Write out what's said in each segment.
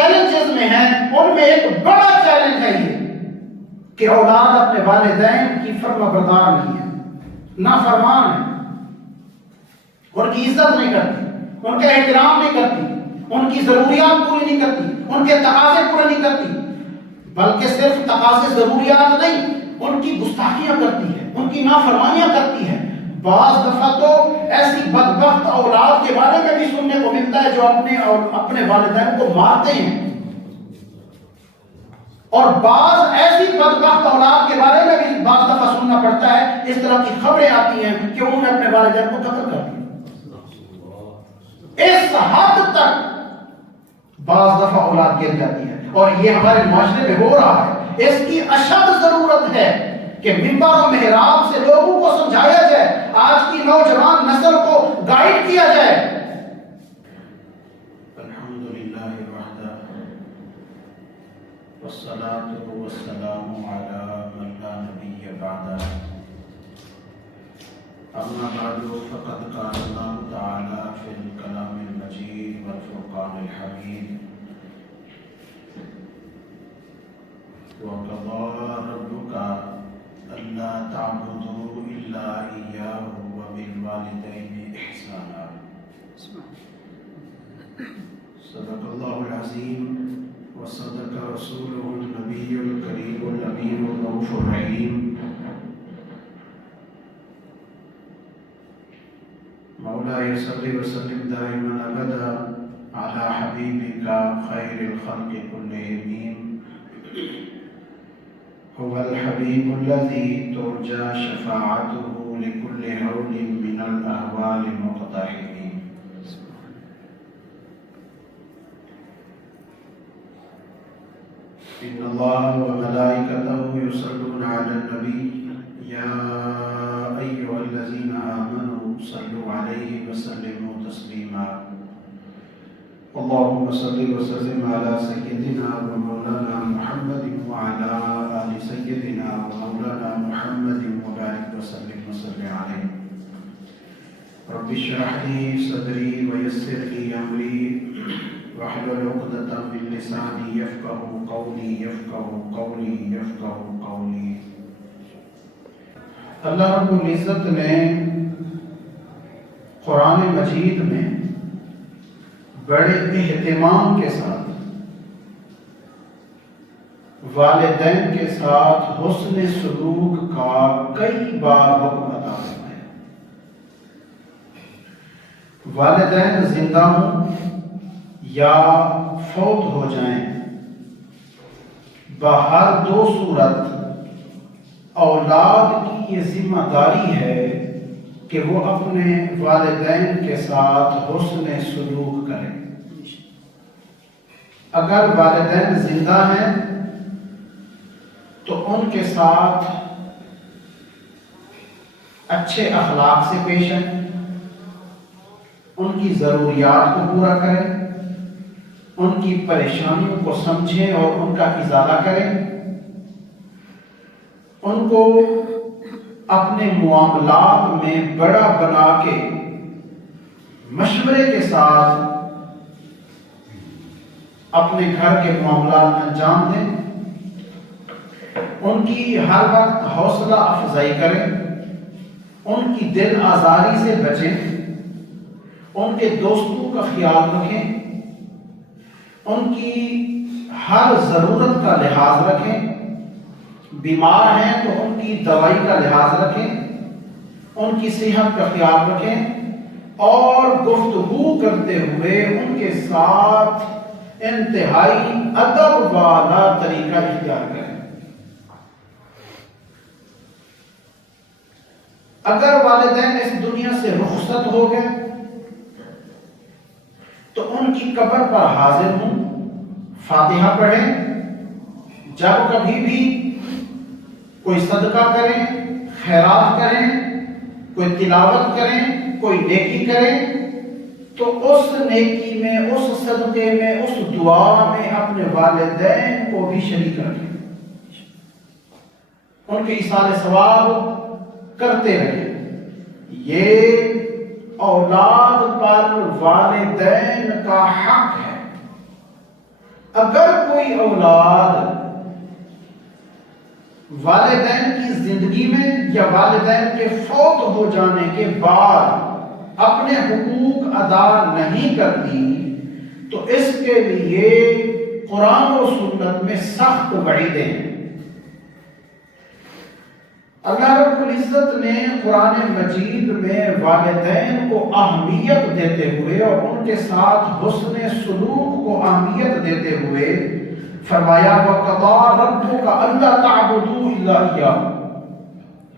Challenges میں ہیں ان میں ایک بڑا چیلنج ہے یہ کہ اولاد اپنے والدین کی فرما بردار نہیں ہے، نافرمان ہے، ان کی عزت نہیں کرتی، ان کا احترام نہیں کرتی، ان کی ضروریات پوری نہیں کرتی، ان کے تقاضے پورے نہیں کرتی، بلکہ صرف تقاضے ضروریات نہیں، ان کی گستاخیاں کرتی ہے، ان کی نافرمانیاں کرتی ہے۔ بعض دفعہ تو ایسی بدبخت اولاد کے بارے میں بھی سننے کو ملتا ہے جو اپنے والدین کو مارتے ہیں، اور بعض ایسی بدبخت اولاد کے بارے میں بھی بعض دفعہ سننا پڑتا ہے، اس طرح کی خبریں آتی ہیں کہ انہوں نے اپنے والدین کو قتل کر دیا۔ اس حد تک بعض دفعہ اولاد گر جاتی ہے، اور یہ ہمارے معاشرے میں ہو رہا ہے۔ اس کی اشد ضرورت ہے کہ منبر و محراب سے لوگوں کو سمجھایا جائے، آج کی نوجوان نسل کو گائیڈ کیا جائے۔ الحمدللہ وحدہ والصلاة والسلام علی من لا نبی بعدہ، اما بعد فقد قال اللہ تعالی فی الکلام المجید والفرقان الحمید، وقضى ربك ألا تعبدوا إلا إياه وبالوالدين إحسانا، صدق الله العظيم وصدق رسوله النبي الكريم الأمين الرؤوف الرحيم، مولاي صل وسلم دائما أبدا على حبيبك خير الخلق كلهم، هو الحبيب الذي ترجى شفاعته لكل هول من الأهوال المقتحمين، إن الله وملائكته يصلون على النبي يا أيها الذين آمنوا صلوا عليه وسلموا تسليما، اللهم صل وسلم على سيدنا ومولانا محمد وعلى آل سيدنا ومولانا محمد وبارك وسلم عليه، رب اشرح لي صدري ويسر لي أمري واحلل عقدة من لساني يفقهوا قولي اللہ رب العزت نے قرآن مجید میں بڑے اہتمام کے ساتھ والدین کے ساتھ حسن سلوک کا کئی بار حکم عطا فرمایا۔ والدین زندہ ہوں یا فوت ہو جائیں، بہر دو صورت اولاد کی یہ ذمہ داری ہے کہ وہ اپنے والدین کے ساتھ حسن سلوک کریں۔ اگر والدین زندہ ہیں تو ان کے ساتھ اچھے اخلاق سے پیش آئیں، ان کی ضروریات کو پورا کریں، ان کی پریشانیوں کو سمجھیں اور ان کا ازالہ کریں، ان کو اپنے معاملات میں بڑا بنا کے مشورے کے ساتھ اپنے گھر کے معاملات انجام دیں، ان کی ہر وقت حوصلہ افزائی کریں، ان کی دل آزاری سے بچیں، ان کے دوستوں کا خیال رکھیں، ان کی ہر ضرورت کا لحاظ رکھیں، بیمار ہیں تو ان کی دوائی کا لحاظ رکھیں، ان کی صحت کا خیال رکھیں، اور گفتگو کرتے ہوئے ان کے ساتھ انتہائی ادب والا طریقہ اختیار کریں۔ اگر والدین اس دنیا سے رخصت ہو گئے تو ان کی قبر پر حاضر ہوں، فاتحہ پڑھیں، جب کبھی بھی کوئی صدقہ کریں، خیرات کریں، کوئی تلاوت کریں، کوئی نیکی کریں، تو اس نیکی میں، اس صدقے میں، اس دعا میں اپنے والدین کو بھی شریک رکھیں، ان کے ایصال ثواب کرتے رہیں۔ یہ اولاد پر والدین کا حق ہے، اگر کوئی اولاد والدین کی زندگی میں یا والدین کے فوت ہو جانے کے بعد اپنے حقوق ادا نہیں کرتی تو اس کے لیے قرآن و سنت میں سخت وعیدیں ہیں۔ اللہ رب العزت نے قرآن مجید میں والدین کو اہمیت دیتے ہوئے اور ان کے ساتھ حسن سلوک کو اہمیت دیتے ہوئے فرمایا وَقَضَىٰ رَبُّكَ أَلَّا تَعْبُدُوا إِلَّا إِيَّاهُ،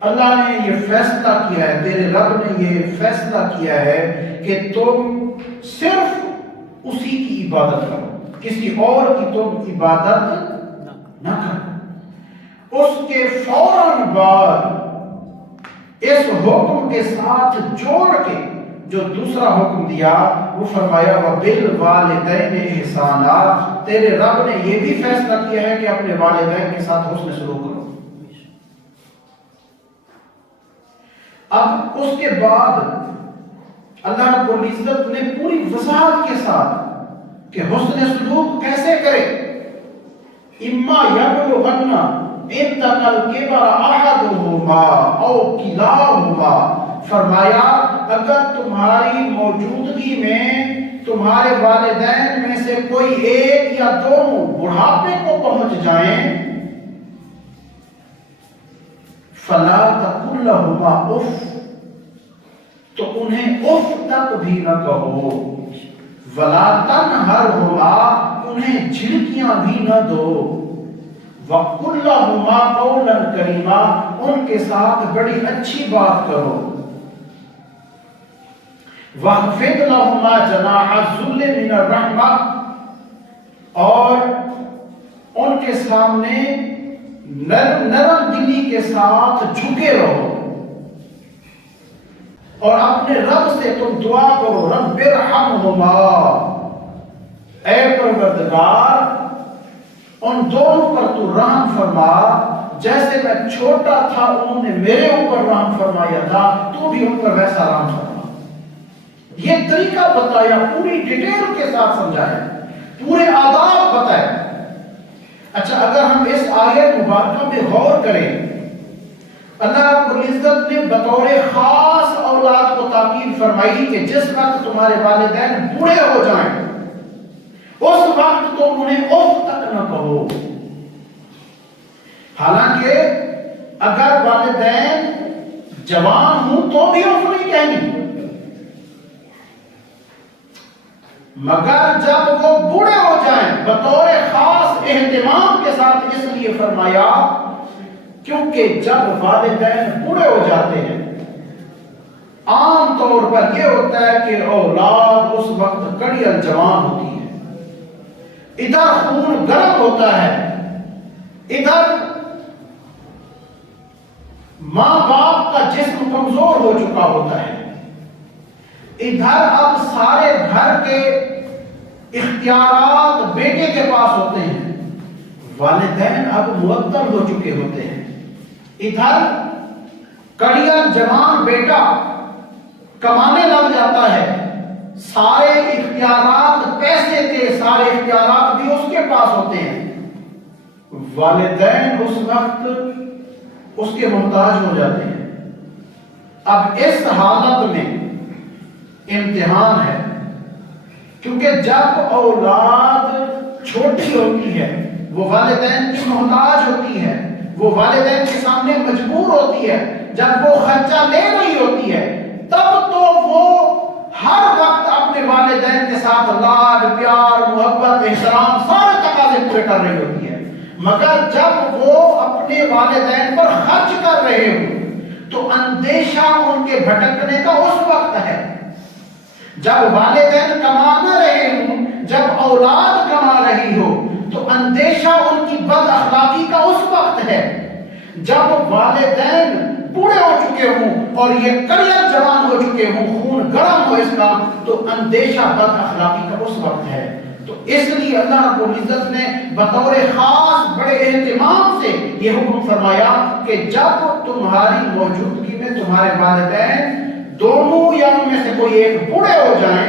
اللہ نے یہ فیصلہ کیا ہے، تیرے رب نے یہ فیصلہ کیا ہے کہ تم صرف اسی کی عبادت کرو، کسی اور کی تم عبادت نہ کرو۔ اس کے فوراً بعد اس حکم کے ساتھ جوڑ کے جو دوسرا حکم دیا وہ فرمایا وَبِالْوَالِدَيْنِ إِحْسَانًا، تیرے رب نے یہ بھی فیصلہ کیا ہے کہ اپنے والدین کے ساتھ حسن سلوک کرو۔ اب اس کے بعد اللہ رب العزت نے پوری وضاحت کے ساتھ کہ حسن سلوک کیسے کرے۔ اِمَّا يَبْلُغَنَّ عِندَكَ الْكِبَرَ أَحَدُهُمَا أَوْ كِلَاهُمَا، فرمایا اگر تمہاری موجودگی میں تمہارے والدین میں سے کوئی ایک یا دونوں بڑھاپے کو پہنچ جائیں فَلَا تَقُلْ لَهُمَا اُفٍّ، تو انہیں اف تک بھی نہ کہو، وَلَا تَنْهَرْهُمَا، انہیں جھڑکیاں بھی نہ دو، وَقُلْ لَهُمَا قَوْلًا كَرِيمًا، ان کے ساتھ بڑی اچھی بات کرو، وَاخْفِضْ لَهُمَا جَنَاحَ الذُّلِّ مِنَ الرَّحْمَةِ، اور ان کے سامنے نرم دلی کے ساتھ جھکے رہو، اور اپنے رب سے تم دعا کرو رب ارحمہما، اے پروردگار ان دونوں پر تو رحم فرما، جیسے میں چھوٹا تھا انہوں نے میرے اوپر رحم فرمایا تھا، تو بھی ان پر ویسا رحم فرما۔ یہ طریقہ بتایا، پوری ڈیٹیل کے ساتھ سمجھایا، پورے آداب بتائے۔ اچھا اگر ہم اس آیت مبارکہ میں غور کریں، اللہ رب العزت نے بطور خاص اولاد کو تاکید فرمائی کہ جس وقت تمہارے والدین بوڑھے ہو جائیں اس وقت تم انہیں اف تک نہ کہو۔ حالانکہ اگر والدین جوان ہوں تو بھی اف نہیں کہنی، مگر جب وہ بوڑھے ہو جائیں بطور خاص اہتمام کے ساتھ، اس لیے فرمایا کیونکہ جب والدین بوڑھے ہو جاتے ہیں عام طور پر یہ ہوتا ہے کہ اولاد اس وقت کڑیل جوان ہوتی ہے، ادھر خون گرم ہوتا ہے، ادھر ماں باپ کا جسم کمزور ہو چکا ہوتا ہے، ادھر اب سارے گھر کے اختیارات بیٹے کے پاس ہوتے ہیں، والدین اب معطل ہو چکے ہوتے ہیں، ادھر کڑیل جوان بیٹا کمانے لگ جاتا ہے، سارے اختیارات پیسے کے سارے اختیارات بھی اس کے پاس ہوتے ہیں، والدین اس وقت اس کے محتاج ہو جاتے ہیں۔ اب اس حالت میں امتحان ہے، کیونکہ جب اولاد چھوٹی ہوتی ہے وہ والدین کی محتاج ہوتی ہے، وہ والدین کے سامنے مجبور ہوتی ہے، جب وہ خرچہ لے رہی ہوتی ہے تب تو وہ ہر وقت اپنے والدین کے ساتھ لاڈ پیار محبت احترام سارے تقاضے پورے کر رہی ہوتی ہے، مگر جب وہ اپنے والدین پر خرچ کر رہے ہوں تو اندیشہ ان کے بھٹکنے کا اس وقت ہے، جب والدین کما نہ رہے ہوں، جب اولاد کما رہی ہو تو اندیشہ ان کی بد اخلاقی کا اس وقت ہے، جب والدین بوڑھے ہو چکے ہوں اور یہ کڑیل جوان ہو چکے ہوں، خون گرم ہو اس کا، تو اندیشہ بد اخلاقی کا اس وقت ہے۔ تو اس لیے اللہ رب العزت نے بطور خاص بڑے اہتمام سے یہ حکم فرمایا کہ جب تمہاری موجودگی میں تمہارے والدین دونوں یا ان میں سے کوئی ایک بوڑھے ہو جائیں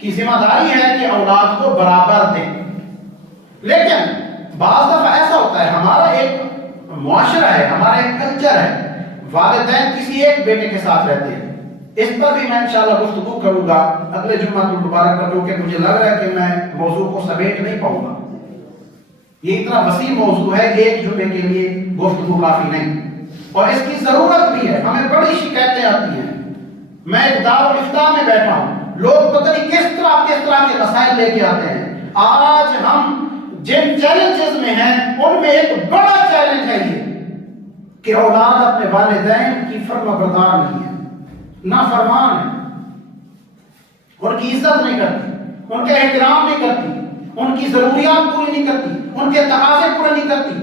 کی ذمہ داری ہے کہ اولاد کو برابر دیں. لیکن بعض دفعہ ایسا ہوتا ہے، ہمارا ایک معاشرہ ہے، ہمارا ایک کلچر ہے، والدین کسی ایک بیٹے کے ساتھ رہتے ہیں. اس پر بھی میں انشاءاللہ گفتگو کروں گا اگلے جمعہ المبارک پر، کیونکہ مجھے لگ رہا ہے کہ میں موضوع کو سمیٹ نہیں پاؤں گا. یہ اتنا وسیع موضوع ہے، ایک جمعے کے لیے گفتگو کافی نہیں، اور اس کی ضرورت بھی ہے. ہمیں بڑی شکایتیں آتی ہیں. میں ایک دارالافتاء میں بیٹھا ہوں، لوگ پتہ نہیں کس طرح کے مسائل لے کے آتے ہیں. آج ہم جن چیلنجز میں ہیں ان میں ایک بڑا چیلنج ہے یہ کہ اولاد اپنے والدین کی فرما بردار نہیں ہے، نافرمان ہے، ان کی عزت نہیں کرتی، ان کے احترام نہیں کرتی، ان کی ضروریات پوری نہیں کرتی، ان کے تقاضے پورے نہیں کرتی،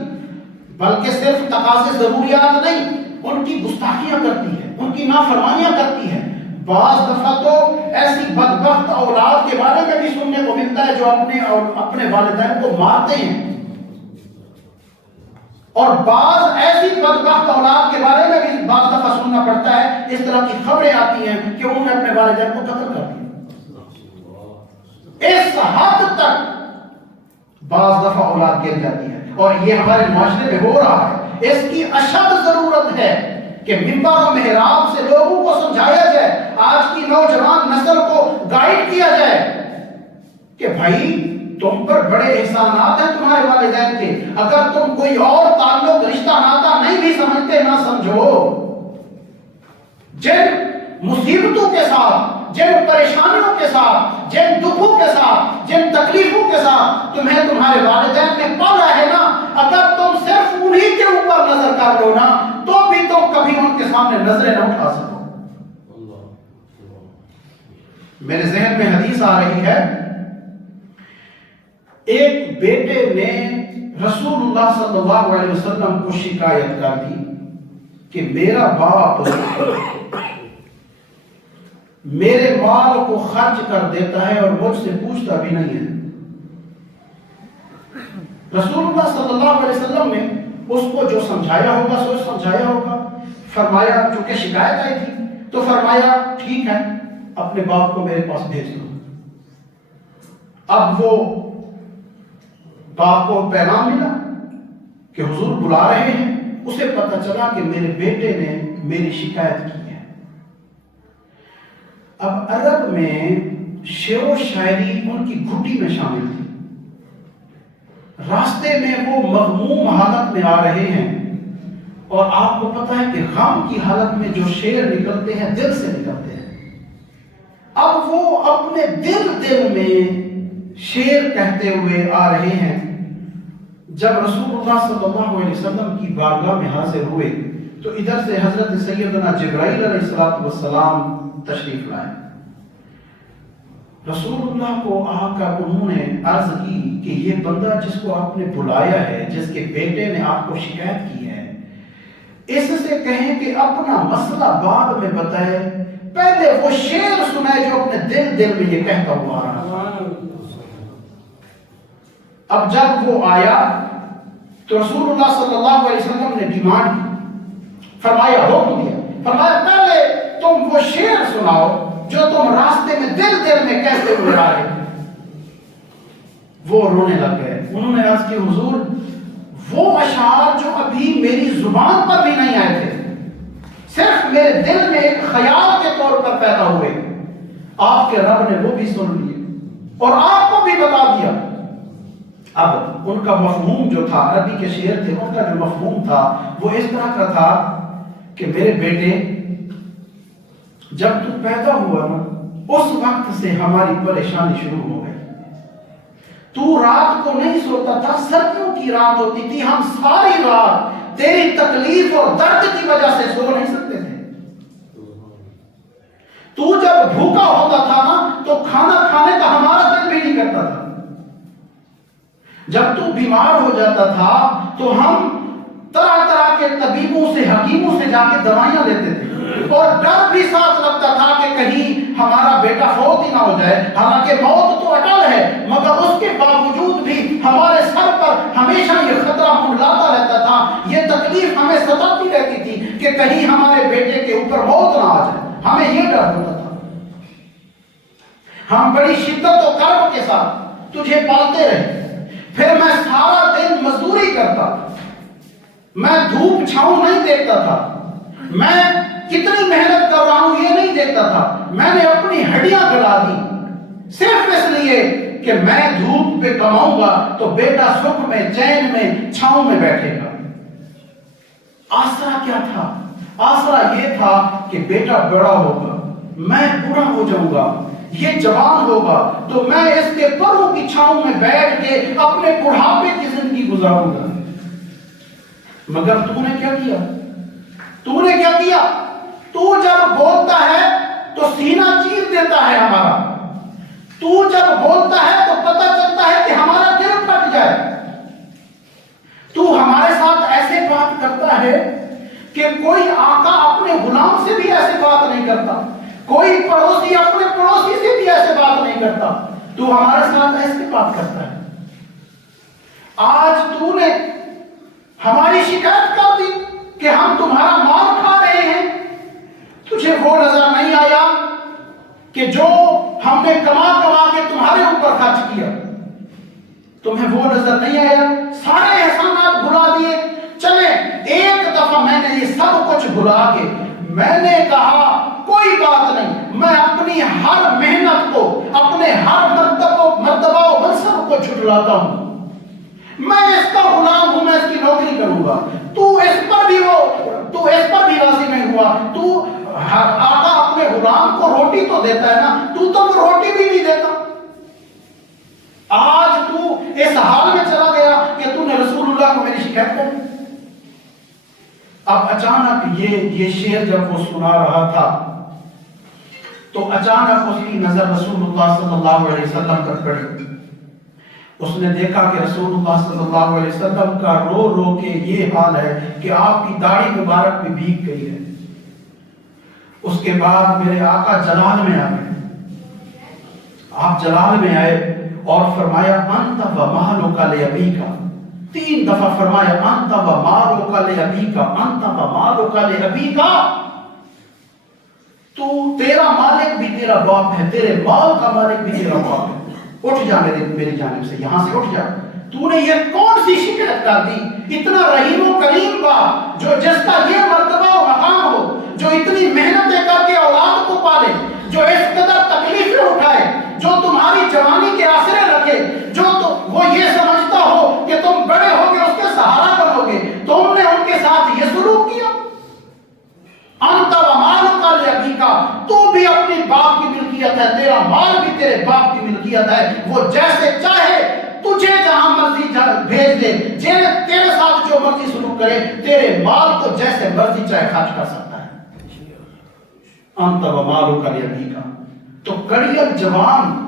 بلکہ صرف تقاضے ضروریات نہیں، ان کی گستاخیاں کرتی ہے، ان کی نافرمانیاں کرتی ہے. بعض دفعہ تو ایسی بدبخت اولاد کے بارے میں بھی سننے کو ملتا ہے جو اپنے والدین کو مارتے ہیں، اور بعض ایسی بدبخت اولاد کے بارے میں بھی بعض دفعہ سننا پڑتا ہے. اس طرح کی خبریں آتی ہیں کہ انہوں نے اپنے والدین کو قتل کر دیا. اس حد تک بعض دفعہ اولاد گر جاتی ہے، اور یہ ہمارے معاشرے میں ہو رہا ہے. اس کی اشد ضرورت ہے کہ ممبر و محراب سے لوگوں کو سمجھایا جائے، آج کی نوجوان نسل کو گائیڈ کیا جائے کہ بھائی تم پر بڑے احسانات ہیں تمہارے والدین کے، اگر تم کوئی اور تعلق رشتہ ناتا نہیں بھی سمجھتے نہ سمجھو. جن مصیبتوں کے ساتھ، جن پریشانیوں کے ساتھ، جن دکھوں کے ساتھ، جن تکلیفوں کے ساتھ تمہیں تمہارے والدین نے پالا ہے نا، اگر تم صرف انہی کے اوپر نظر کر لو نا تو بھی تم کبھی ان کے سامنے نظریں نہ اٹھا سکو. میرے ذہن میں حدیث آ رہی ہے، ایک بیٹے نے رسول اللہ صلی اللہ علیہ وسلم کو شکایت کر دی کہ میرا باپ میرے مال کو خرچ کر دیتا ہے اور مجھ سے پوچھتا بھی نہیں ہے. رسول اللہ صلی اللہ علیہ وسلم نے اس کو جو سمجھایا ہوگا سو سمجھایا ہوگا. فرمایا، چونکہ شکایت آئی تھی تو فرمایا ٹھیک ہے اپنے باپ کو میرے پاس بھیج دو. اب وہ باپ کو پیغام ملا کہ حضور بلا رہے ہیں. اسے پتہ چلا کہ میرے بیٹے نے میری شکایت کی ہے. اب عرب میں شعر و شاعری ان کی گھٹی میں شامل تھی. راستے میں وہ مغموم حالت میں آ رہے ہیں، اور آپ کو پتہ ہے کہ غم کی حالت میں جو شعر نکلتے ہیں دل سے نکلتے ہیں. اب وہ اپنے دل میں شعر کہتے ہوئے آ رہے ہیں. جب رسول اللہ صلی اللہ علیہ وسلم کی بارگاہ میں حاضر ہوئے تو ادھر سے حضرت سیدنا جبرائیل علیہ السلام تشریف لائے. رسول اللہ کو آ کر انہوں نے عرض کی کہ یہ بندہ جس کو آپ نے بلایا ہے، جس کے بیٹے نے آپ کو شکایت کی ہے، اس سے کہیں کہ اپنا مسئلہ بعد میں بتائے، پہلے وہ شعر سنائے جو اپنے دل میں یہ کہتا ہوا رہا. اب جب وہ آیا تو رسول اللہ صلی اللہ علیہ وسلم نے ڈیمانڈ کی، فرمایا حکم دیا، فرمایا پہلے تم وہ شعر سناؤ جو تم راستے میں دل میں کہتے ہوئے آ رہے تھے. وہ رونے لگ گئے. انہوں نے عرض کی حضور وہ اشعار جو ابھی میری زبان پر بھی نہیں آئے تھے، صرف میرے دل میں ایک خیال کے طور پر پیدا ہوئے، آپ کے رب نے وہ بھی سن لیے اور آپ کو بھی بتا دیا. اب ان کا مفہوم جو تھا، عربی کے شعر تھے، ان کا جو مفہوم تھا وہ اس طرح کا تھا کہ میرے بیٹے جب تو پیدا ہوا نا اس وقت سے ہماری پریشانی شروع ہو گئی. تو رات کو نہیں سوتا تھا، سردیوں کی رات ہوتی تھی، ہم ساری رات تیری تکلیف اور درد کی وجہ سے سو نہیں سکتے تھے. تو جب بھوکا ہوتا تھا نا تو کھانا کھانے کا ہمارا دل بھی نہیں کرتا تھا. جب تو بیمار ہو جاتا تھا تو ہم طرح طرح کے طبیبوں سے، حکیموں سے جا کے دوائیاں لیتے تھے، اور ڈر بھی ساتھ لگتا تھا کہ کہیں ہمارا بیٹا فوت ہی نہ ہو جائے. حالانکہ موت تو اٹل ہے، مگر اس کے باوجود بھی ہمارے سر پر ہمیشہ یہ خطرہ منڈلاتا رہتا تھا، یہ تکلیف ہمیں ستاتی رہتی تھی کہ کہیں ہمارے بیٹے کے اوپر موت نہ آ جائے. ہمیں یہ ڈر ہوتا تھا. ہم بڑی شدت و کرب کے ساتھ تجھے پالتے رہے، پھر میں سارا دن مزدوری کرتا، میں دھوپ چھاؤں نہیں دیکھتا تھا، میں کتنی محنت کر رہا ہوں یہ نہیں دیکھتا تھا، میں نے اپنی ہڈیاں گلا دی صرف اس لیے کہ میں دھوپ پہ کماؤں گا تو بیٹا سکھ میں، چین میں، چھاؤں میں بیٹھے گا۔ آسرا کیا تھا؟ آسرا یہ تھا کہ بیٹا بڑا ہوگا، میں بوڑھا ہو جاؤں گا، یہ جوان ہوگا تو میں اس کے پروں کی چھاؤں میں بیٹھ کے اپنے بڑھاپے کی زندگی گزاروں گا۔ مگر تو نے کیا کیا؟ تو نے کیا کیا؟ تو جب بولتا ہے تو سینہ چیر دیتا ہے ہمارا، تو جب بولتا ہے تو پتہ چلتا ہے کہ ہمارا دل پھٹ جائے، تو ہمارے ساتھ ایسے بات کرتا ہے کہ کوئی آقا اپنے غلام سے بھی ایسے بات نہیں کرتا، کوئی پڑوسی اپنے پڑوسی سے بھی ایسے بات نہیں کرتا، تو ہمارے ساتھ ایسے بات کرتا ہے۔ آج تو نے ہماری شکایت کر دی کہ ہم تمہارا مال کھا رہے ہیں، تجھے وہ نظر نہیں آیا کہ جو ہم نے کما کما کے تمہارے اوپر خرچ کیا، تمہیں وہ نظر نہیں آیا؟ سارے احسانات بھلا دیے، چلے ایک دفعہ میں نے یہ سب کچھ بھلا کے میں نے کہا کوئی بات نہیں، میں اپنی ہر محنت کو، اپنے ہر مرتبہ و منصب کو جھٹلاتا ہوں، میں اس کا غلام ہوں، میں اس کی نوکری کروں گا، تو اس پر بھی راضی نہیں ہوا، تو آقا اپنے غلام کو روٹی تو دیتا ہے نا، تو وہ روٹی بھی نہیں دیتا۔ آج تو اس حال میں چلا گیا کہ تو نے رسول اللہ کو میری شکایت کر۔ اب اچانک یہ شعر جب وہ سنا رہا تھا تو اچانک اس کی نظر رسول اللہ صلی اللہ علیہ وسلم پر پڑی۔ اس نے دیکھا کہ رسول اللہ صلی اللہ علیہ وسلم کا رو رو کے یہ حال ہے کہ آپ کی داڑھی مبارک بھی بھیگ گئی ہے۔ اس کے بعد میرے آقا جلال میں آ گئے، آپ جلال میں آئے اور فرمایا انت و مالک لابیک، 3 دفعہ فرمایا انت و مالک لابیک، انت و مالک لابیک، تو تیرا مالک بھی تیرا باپ ہے، تیرے مال کا مالک بھی تیرا باپ ہے، اٹھ جا میری جانب سے، یہاں سے اٹھ جا۔ تو نے یہ کون سی شکایت کر دی؟ اتنا رحیم و کریم باپ جو جس کا یہ مرتبہ و مقام ہو، جو اتنی محنتیں کر کے اولاد کو پالے، جو اس قدر تکلیفیں اٹھائے، جو تمہاری جوانی کے آسرے رکھے، جو وہ یہ سمجھتا ہو کہ تم بڑے ہو گے اس کے سہارا بنو گے، تم نے ان کے ساتھ یہ سلوک کیا۔ انت و مالک لابیک، تو بھی اپنی باپ کی ملکیت ہے، تیرا مال بھی تیرے باپ کی ملکیت ہے، وہ جیسے چاہے تجھے جہاں مرضی بھیج دے، تیرے ساتھ جو مرضی سلوک کرے، تیرے مال کو جیسے مرضی چاہے خرچ کر سکتا ہے۔ انت و مالک لابیک، تو کڑیل جوان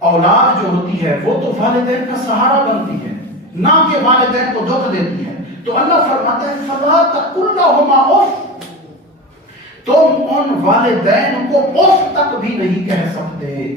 اولاد جو ہوتی ہے وہ تو والدین کا سہارا بنتی ہے، نہ کہ والدین کو دکھ دیتی ہے۔ تو اللہ فرماتا ہے فلا تقل لهما اف، تم ان والدین کو اف تک بھی نہیں کہہ سکتے۔